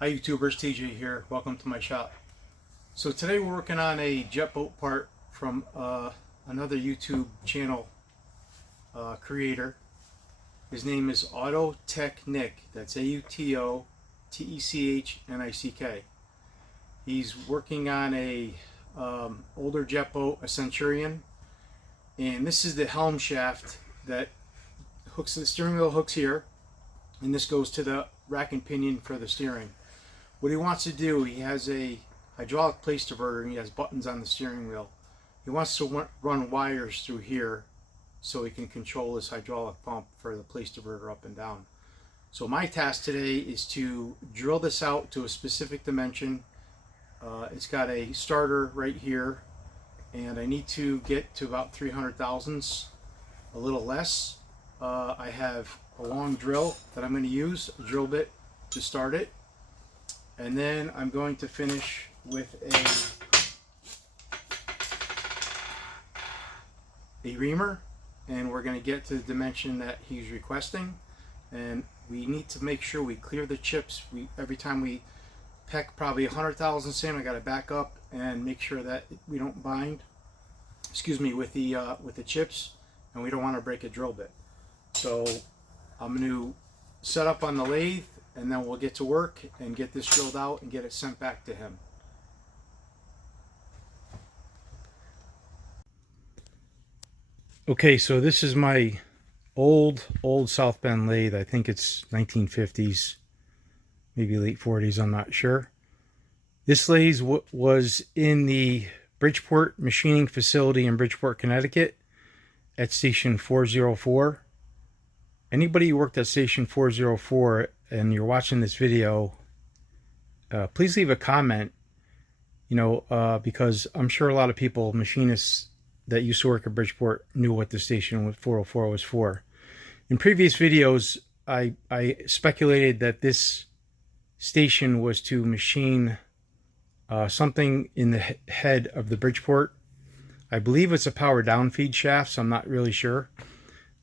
Hi YouTubers, TJ here. Welcome to my shop. So today we're working on a jet boat part from another YouTube channel creator. His name is Autotechnick. That's AUTOTECHNICK. He's working on a older jet boat, a Centurion, and this is the helm shaft that hooks the steering wheel. Hooks here, and this goes to the rack and pinion for the steering. What he wants to do, he has a hydraulic place diverter and he has buttons on the steering wheel. He wants to run wires through here so he can control his hydraulic pump for the place diverter up and down. So my task today is to drill this out to a specific dimension. It's got a starter right here, and I need to get to about 300 thousandths, a little less. I have a long drill that I'm going to use, a drill bit to start it. And then I'm going to finish with a reamer, and we're going to get to the dimension that he's requesting. And we need to make sure we clear the chips. Every time we peck probably 100 thousandths in, I got to back up and make sure that we don't bind, with the chips, and we don't want to break a drill bit. So I'm going to set up on the lathe, and then we'll get to work and get this drilled out and get it sent back to him. Okay, so this is my old South Bend lathe. I think it's 1950s, maybe late 40s, I'm not sure. This lathe was in the Bridgeport machining facility in Bridgeport, Connecticut at station 404. Anybody who worked at station 404 and you're watching this video, please leave a comment, because I'm sure a lot of people, machinists that used to work at Bridgeport, knew what the station 404 was for. In previous videos, I speculated that this station was to machine something in the head of the Bridgeport. I believe it's a power down feed shaft, so I'm not really sure.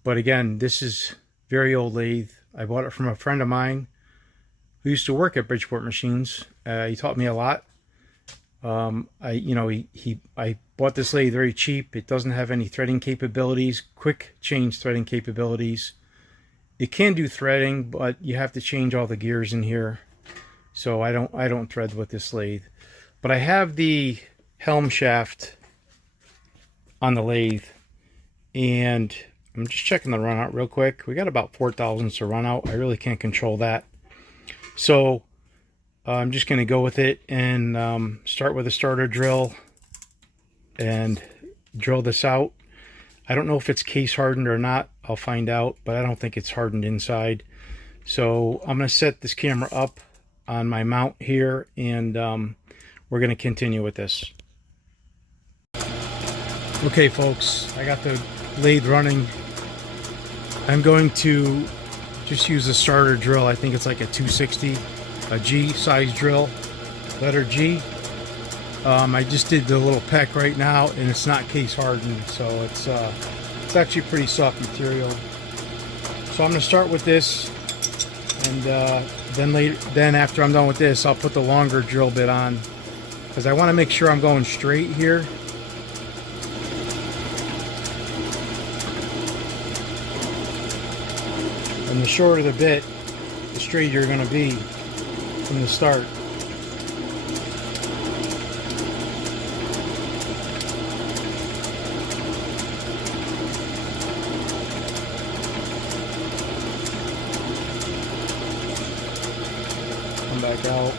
But again, this is very old lathe. I bought it from a friend of mine who used to work at Bridgeport Machines. He taught me a lot. I bought this lathe very cheap. It doesn't have any threading capabilities, quick change threading capabilities. It can do threading, but you have to change all the gears in here. So I don't thread with this lathe. But I have the helm shaft on the lathe, and I'm just checking the run out real quick. We got about 4 thousandths to run out. I really can't control that. So I'm just going to go with it and start with a starter drill and drill this out. I don't know if it's case hardened or not. I'll find out, but I don't think it's hardened inside. So I'm going to set this camera up on my mount here, and we're going to continue with this. Okay folks, I got the lathe running. I'm going to just use a starter drill. I think it's like a 260, a G size drill, letter G. I just did the little peck right now, and it's not case hardened, so it's actually pretty soft material. So I'm going to start with this, and then after I'm done with this, I'll put the longer drill bit on, because I want to make sure I'm going straight here. And the shorter the bit, the straighter you're going to be from the start. Come back out.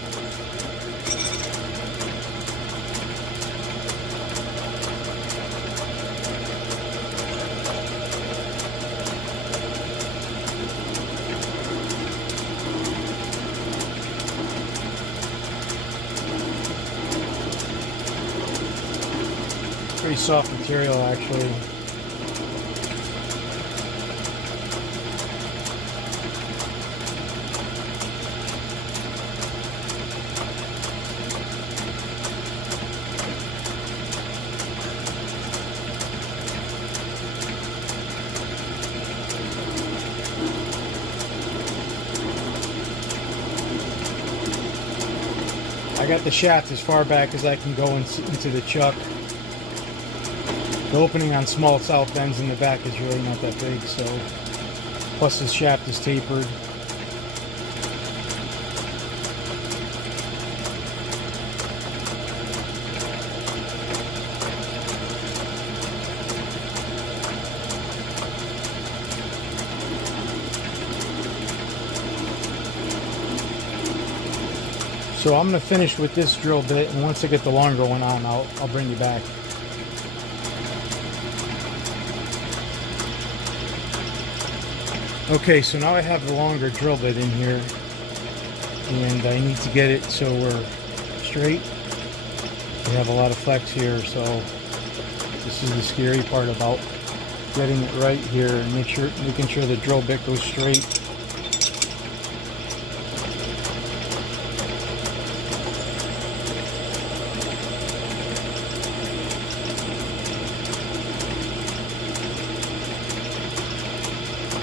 Pretty soft material, actually. I got the shaft as far back as I can go into the chuck. The opening on small south bends in the back is really not that big, so plus the shaft is tapered. So I'm going to finish with this drill bit, and once I get the longer one on, I'll bring you back. Okay, so now I have the longer drill bit in here, and I need to get it so we're straight. We have a lot of flex here, so this is the scary part about getting it right here and making sure the drill bit goes straight.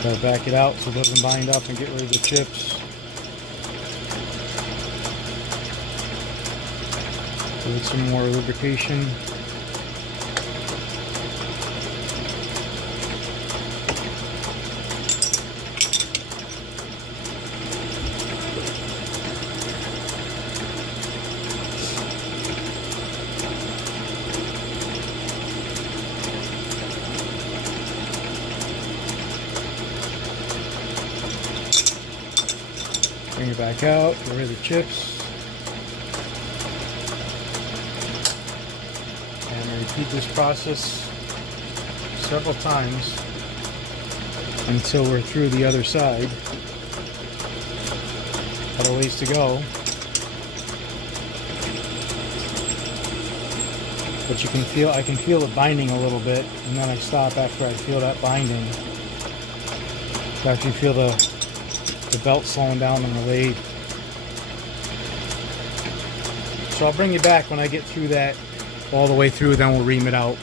Gotta back it out so it doesn't bind up and get rid of the chips. Give it some more lubrication. Bring it back out, get rid of the chips. And repeat this process several times until we're through the other side. Got a ways to go. But I can feel it binding a little bit, and then I stop after I feel that binding. So I actually feel the belt slowing down on the lathe. So I'll bring you back when I get through that all the way through, then we'll ream it out.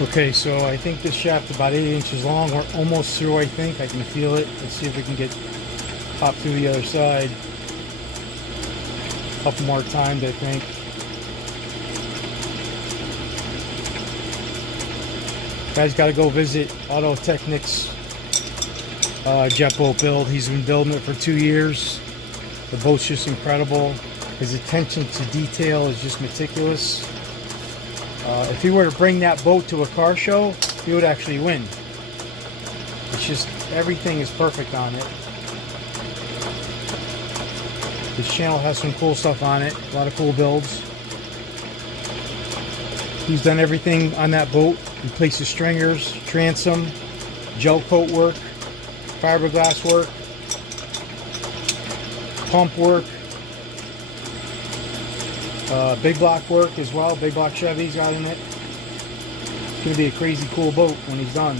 Okay, so I think this shaft is about 8 inches long. We're almost through, I think. I can feel it. Let's see if we can get pop through the other side. A couple more times, I think. Guys, got to go visit Auto Technic's jet boat build. He's been building it for 2 years. The boat's just incredible. His attention to detail is just meticulous. If he were to bring that boat to a car show, he would actually win. It's just, everything is perfect on it. This channel has some cool stuff on it, a lot of cool builds. He's done everything on that boat. Replaced the stringers, transom, gel coat work, fiberglass work, pump work, big block work as well. Big block Chevy's got in it. It's going to be a crazy cool boat when he's done.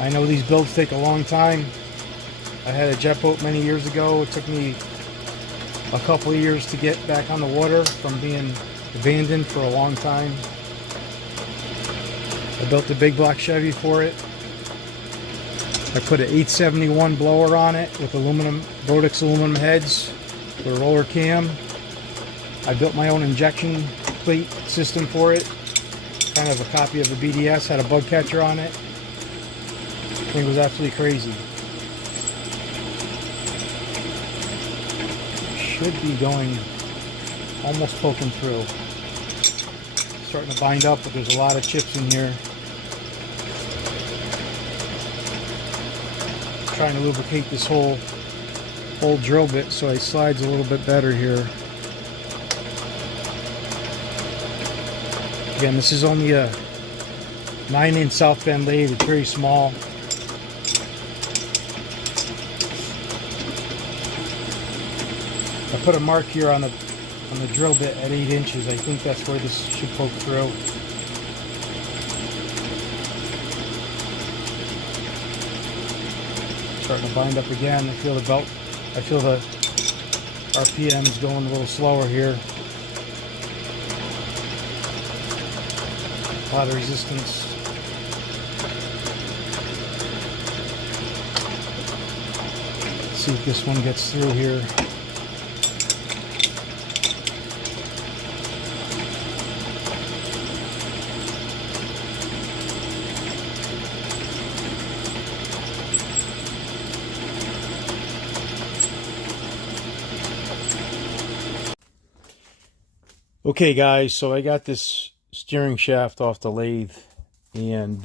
I know these builds take a long time. I had a jet boat many years ago. It took me a couple of years to get back on the water from being abandoned for a long time. I built a big block Chevy for it. I put an 871 blower on it with Bodix aluminum heads with a roller cam. I built my own injection plate system for it. Kind of a copy of the BDS, had a bug catcher on it. The thing was absolutely crazy. Should be going, almost poking through. Starting to bind up, but there's a lot of chips in here. Trying to lubricate this whole drill bit so it slides a little bit better here. Again, this is only a 9-inch South Bend lathe. It's very small. I put a mark here on the drill bit at 8 inches. I think that's where this should poke through. Starting to bind up again. I feel the belt. I feel the RPMs going a little slower here. A lot of resistance. see if this one gets through here. Okay guys, so I got this steering shaft off the lathe, and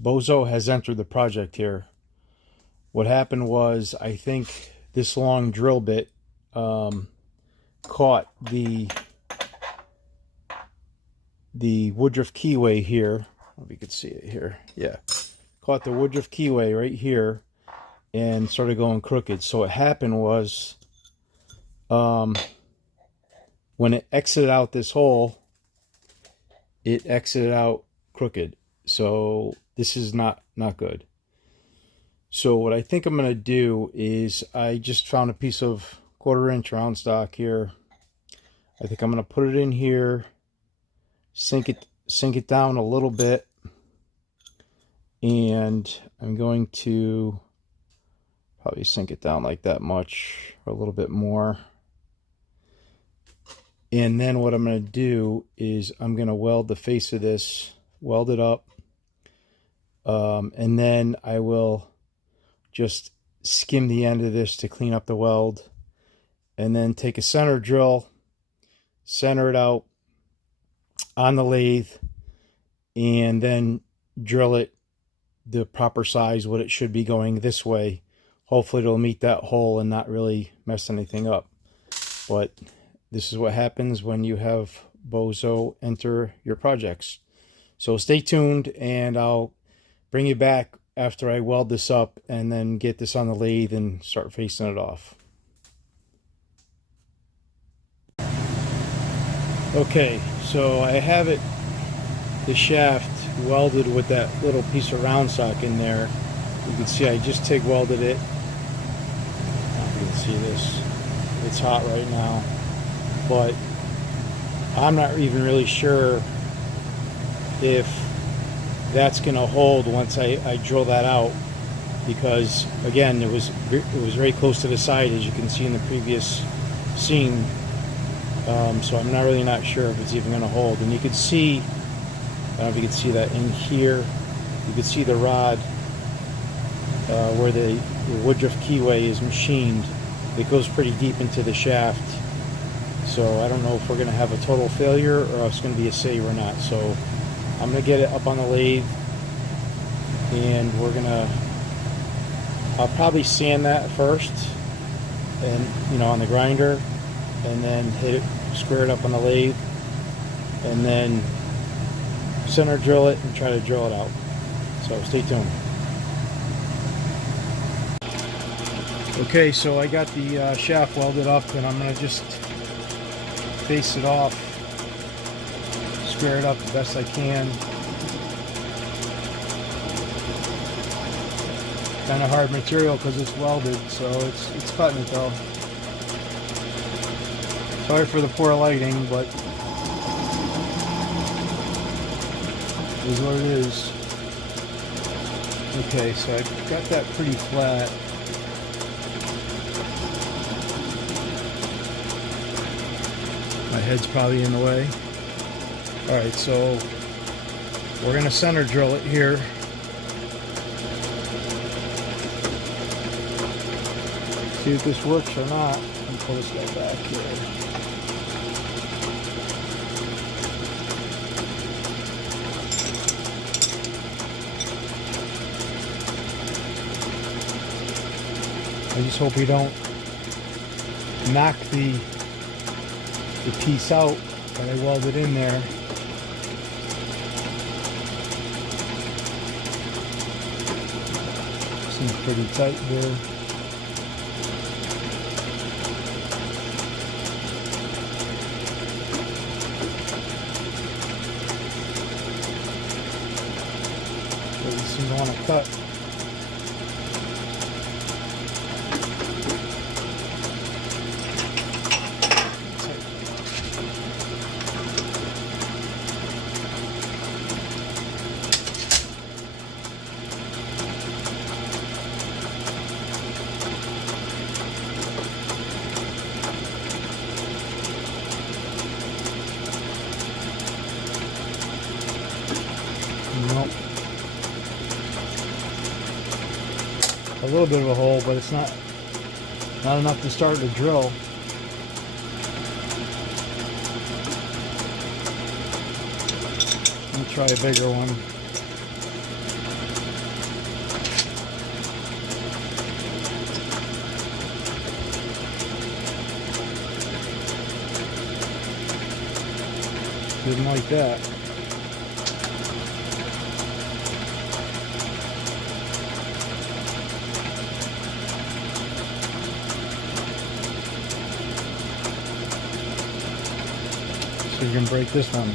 Bozo has entered the project here. What happened was, I think this long drill bit caught the Woodruff keyway here. I don't know if you can see it here. Yeah, caught the Woodruff keyway right here and started going crooked. So what happened was, when it exited out this hole, it exited out crooked. So this is not good. So what I think I'm going to do is, I just found a piece of 1/4 inch round stock here. I think I'm going to put it in here, sink it down a little bit, and I'm going to probably sink it down like that much, or a little bit more. And then what I'm going to do is, I'm going to weld the face of this, weld it up, and then I will just skim the end of this to clean up the weld, and then take a center drill, center it out on the lathe, and then drill it the proper size, what it should be going this way. Hopefully it'll meet that hole and not really mess anything up. But this is what happens when you have Bozo enter your projects. So stay tuned, and I'll bring you back after I weld this up and then get this on the lathe and start facing it off. Okay, so I have it, the shaft welded with that little piece of round stock in there. You can see I just TIG welded it. I don't know if you can see this. It's hot right now, but I'm not even really sure if that's going to hold once I drill that out, because again, it was very close to the side, as you can see in the previous scene. So I'm not sure if it's even going to hold. And you can see, I don't know if you can see that in here, you can see the rod where the Woodruff keyway is machined. It goes pretty deep into the shaft. So I don't know if we're going to have a total failure or if it's going to be a save or not. So I'm going to get it up on the lathe, and I'll probably sand that first, and on the grinder, and then hit it, square it up on the lathe, and then center drill it and try to drill it out. So stay tuned. Okay, so I got the shaft welded up, and I'm going to just face it off, square it up the best I can. Kind of hard material because it's welded, so it's cutting it though. Sorry for the poor lighting, but it is what it is. Okay, so I got that pretty flat. My head's probably in the way. Alright, so we're going to center drill it here. See if this works or not. Let me pull this guy back here. I just hope we don't knock the piece out that I welded in there. Seems pretty tight there. Doesn't seem to want to cut. a little bit of a hole, but it's not enough to start the drill. Let me try a bigger one. Didn't like that. So you can break this one.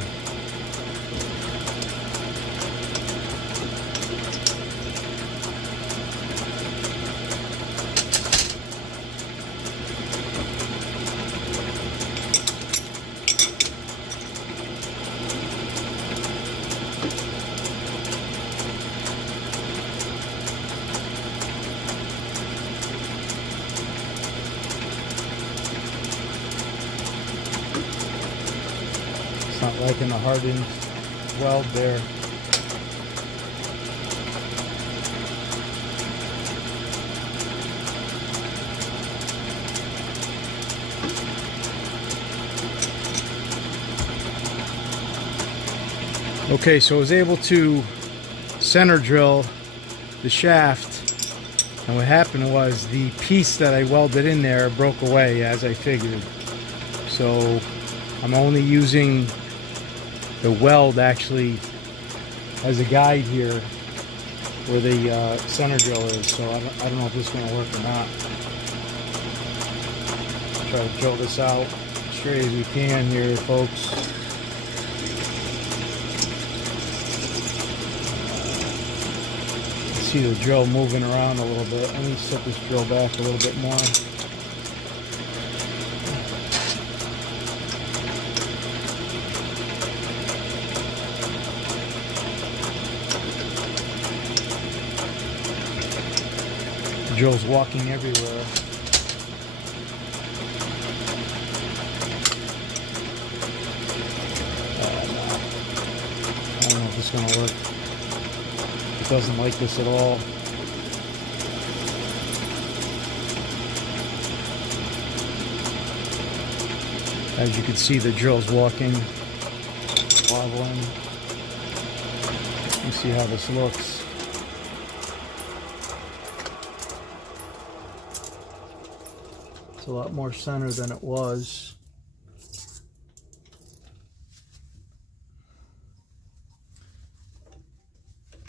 Not liking the hardened weld there. Okay, so I was able to center drill the shaft, and what happened was the piece that I welded in there broke away as I figured. So I'm only using the weld actually as a guide here where the center drill is, so I don't know if this is going to work or not. Try to drill this out straight as we can here, folks. See the drill moving around a little bit. Let me set this drill back a little bit more. The drill's walking everywhere. I don't know if it's going to work. It doesn't like this at all. As you can see, the drill's walking, wobbling. You see how this looks. It's a lot more center than it was.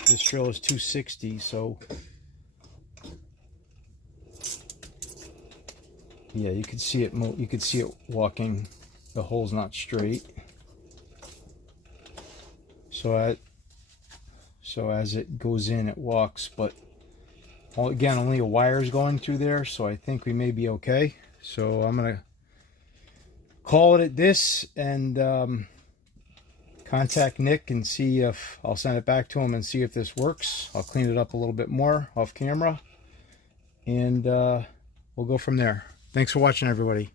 This drill is 260, so yeah, you could see it. You could see it walking. The hole's not straight. So as it goes in, it walks. But again, only a wire is going through there, so I think we may be okay. So I'm gonna call it at this and contact Nick and see if I'll send it back to him and see if this works. I'll clean it up a little bit more off camera, and we'll go from there. Thanks for watching, everybody.